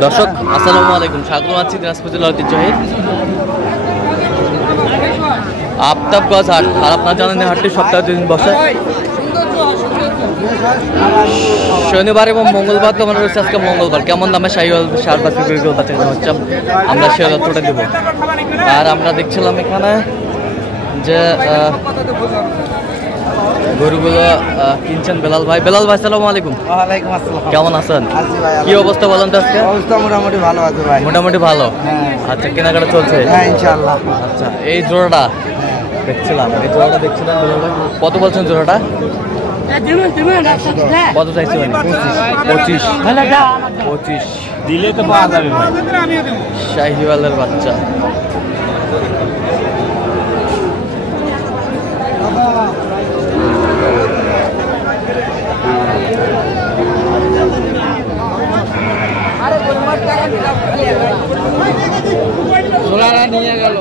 দর্শক আসসালামু আলাইকুম, স্বাগত আছি দিনাজপুর জেলার ঐতিহ্যবাহী আফতাবগঞ্জ হাট। আর আপনারা জানেন হাটটি সপ্তাহে 2 দিন বসে, শনিবার এবং মঙ্গলবার। তো মনে রয়েছে আজকে মঙ্গলবার। কেমন দামে শাহিওয়াল সার বা বিক্রিগুলো বাচ্চা হচ্ছে আমরা সে তুলে দেবো। আর আমরা দেখছিলাম এখানে যে গরুগুলো কিনছেন বেলাল ভাই। বেলাল ভাই আসসালামু আলাইকুম। ওয়ালাইকুম আসসালাম। কেমন আছেন? কি অবস্থা বলেন তো আজকে? অবস্থা মোটামুটি ভালো আছে ভাই। মোটামুটি ভালো। আচ্ছা, কেনাকাটা চলছে? হ্যাঁ ইনশাআল্লাহ। আচ্ছা, এই জোড়াটা দেখছিলাম, বেলাল ভাই কত বলছেন জোড়াটা? কত চাইছে? 25 দিলে তো পাওয়া যাবে ভাই। শাহিওয়ালের বাচ্চা। নিয়ে গেল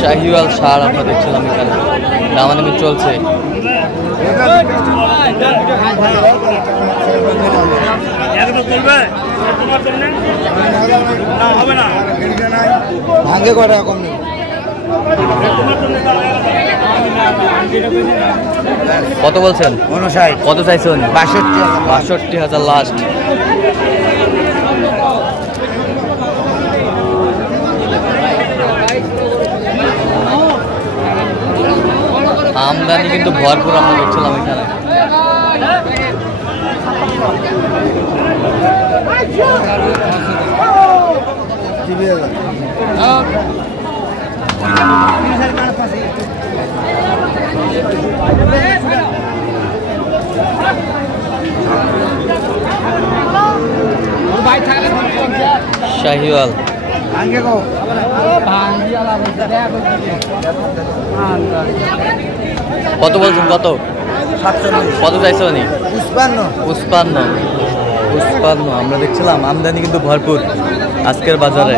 শাহিওয়াল সার আমরা দেখছিলাম এখানে দামাদামি চলছে। ভাঙ্গে কটা কম নেই। কত বলছেন? 59। কত চাইছেন? 62,000 লাস্ট। আমদানি কিন্তু ভরপুর আমরা দেখছিলাম এখানে। শাহিওয়াল কত বলছেন? কত চাইছে? 55। আমরা দেখছিলাম আমদানি কিন্তু ভরপুর আজকের বাজারে।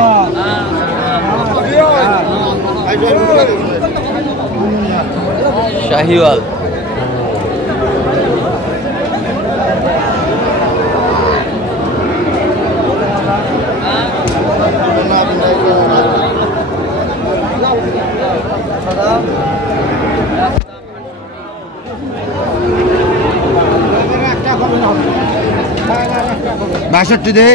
শাহিওয়াল বাষট্টি দে।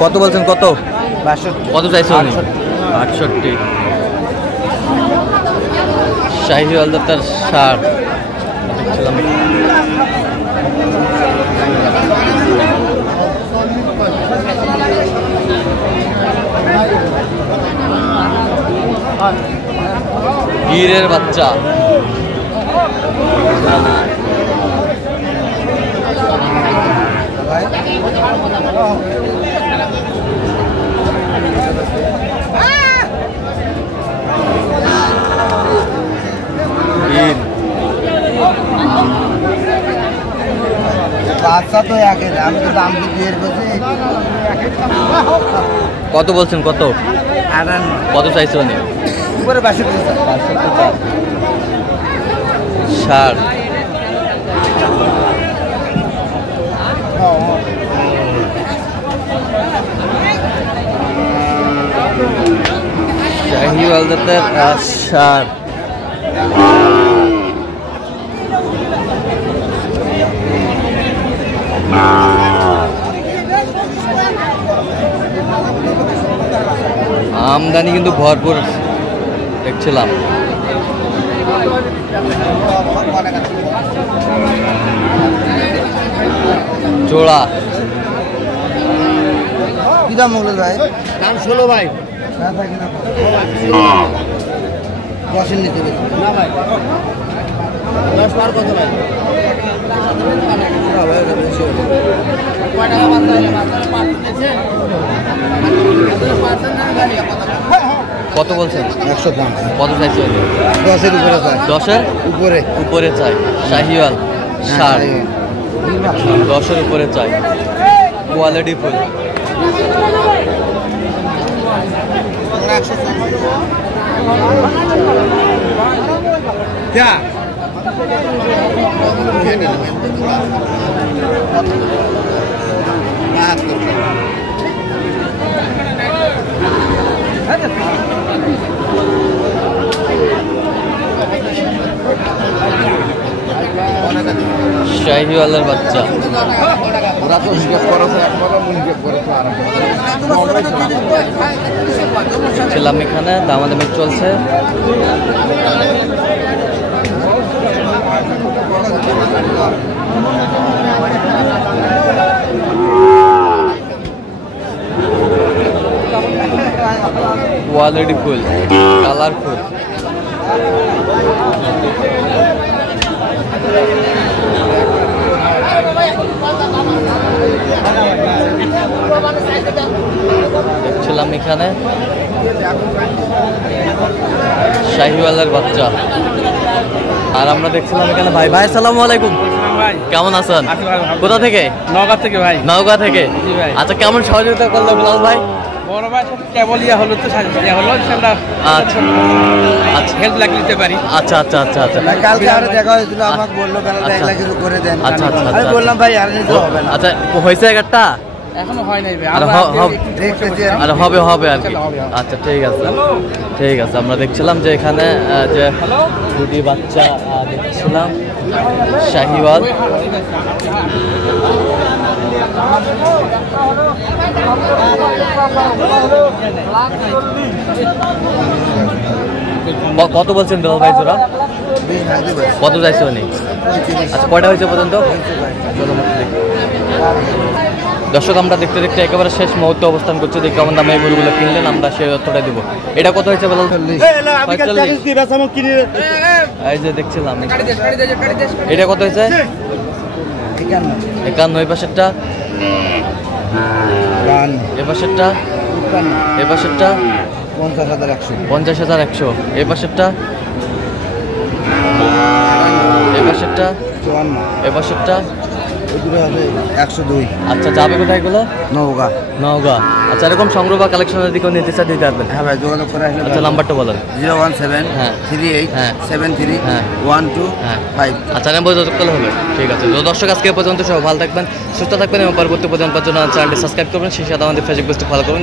কত বলছেন? কত? 62। কত চাইছে? 68। শাহিওয়াল দাতার সার দেখছিলাম। গিরের বাচ্চা। বাচ্চা তো একের, আমি তো দাম দিয়ে বলছি। কত বলছেন? কত? 58। কত চাইছে? উপরে 62। সার শাহিওয়াল দাতার সার। আমদানি কিন্তু ভরপুর দেখছিলাম। জোড়া কি দাম বললেন ভাই? দাম 16 ভাই। 10 নিতে না ভাই 10 পার কত ভাই? কত বলছেন? 100 দাম। কত চাইছে? 10-এর উপরে চাই। 10-এর উপরে উপরে চাই। শাহিওয়াল ষাট 10-এর উপরে চাই, কোয়ালিটি ফুল। শাহিওয়ালের বাচ্চা, ওরা তো হিসাব করেছে একবার হিসাব করেছে আর ছিলাম এখানে, দামাদামি চলছে। Quality full, colourful. দেখছিলাম এখানে শাহিওয়ালের বাচ্চা, আর আমরা দেখছিলাম এখানে ভাই। ভাই আসসালামু আলাইকুম, ভাই কেমন আছেন? আছি ভাই, ভালো। কোথা থেকে? নওগাঁ থেকে ভাই। নওগাঁ থেকে। জি ভাই। আচ্ছা, কেমন সহযোগিতা করলো বিলাল ভাই? বড় ভাই সাথে কেবল ইয়া হলো তো ইয়া হলো ইনশাআল্লাহ। আচ্ছা আচ্ছা হেল্প লাগলে দিতে পারি। আচ্ছা আচ্ছা আচ্ছা আচ্ছা কালকে আরো দেখা হয়েছিল, আমাকে বললো বেলাতে 1 লাখ কিছু করে দেন। আচ্ছা, আচ্ছা, আমি আচ্ছা। বললাম ভাই আর নিতে হবে না। আচ্ছা, হয়েছে একটা? এখনো হয় নাই ভাই। আর আমরা দেখতেছি আর হবে হবে আর কি। হবে। আচ্ছা ঠিক আছে, ঠিক আছে। আমরা দেখছিলাম যে এখানে যে দুটি বাচ্চা দেখছিলাম শাহিওয়াল। কত বলছেন বিলাল ভাই জোড়া? 20 ভাই দেবে। কত যাইছে উনি? আচ্ছা, কয়টা হয়েছে পর্যন্ত? চলো দেখি। দর্শক, আমরা দেখতে দেখতে একেবারে শেষ মুহূর্তে অবস্থান করছি। দেখি কেমন দামে এই গরুগুলো কিনলেন, আমরা সেই তথ্যটা দিব। এটা কত হয়েছে বলো? 45। এই যে দেখছিলাম, এটা কত হয়েছে? 51। এই পাশেরটা, এ পাশেরটা, এ পাশেরটা 50,100। 50,100। এই পাশেরটা, এই পাশেরটা, 54। এ পাশেরটা। ওই দুটো হবে 102। আচ্ছা, যাবে কোথায় এগুলো? নওগাঁ। নওগাঁ। আচ্ছা, এরকম সংগ্রহ বা কালেকশনের দিকেও নিতে চাই, দিতে পারবেন? হ্যাঁ ভাই, যোগাযোগ করে আসলে। আচ্ছা, নাম্বারটা বলেন। 017 হ্যাঁ। 38 হ্যাঁ। 73 হ্যাঁ। 125। আচ্ছা, নাম্বার যোগাযোগ করলে হবে। ঠিক আছে। তো দর্শক, আজকে এ পর্যন্ত সব ভালো থাকবেন, সুস্থ থাকবেন এবং পরবর্তী পর্যন্ত চ্যানেলটি সাবস্ক্রাইব করবেন। সেই সাথে আমাদের ফেসবুক পেজটি ফলো করবেন।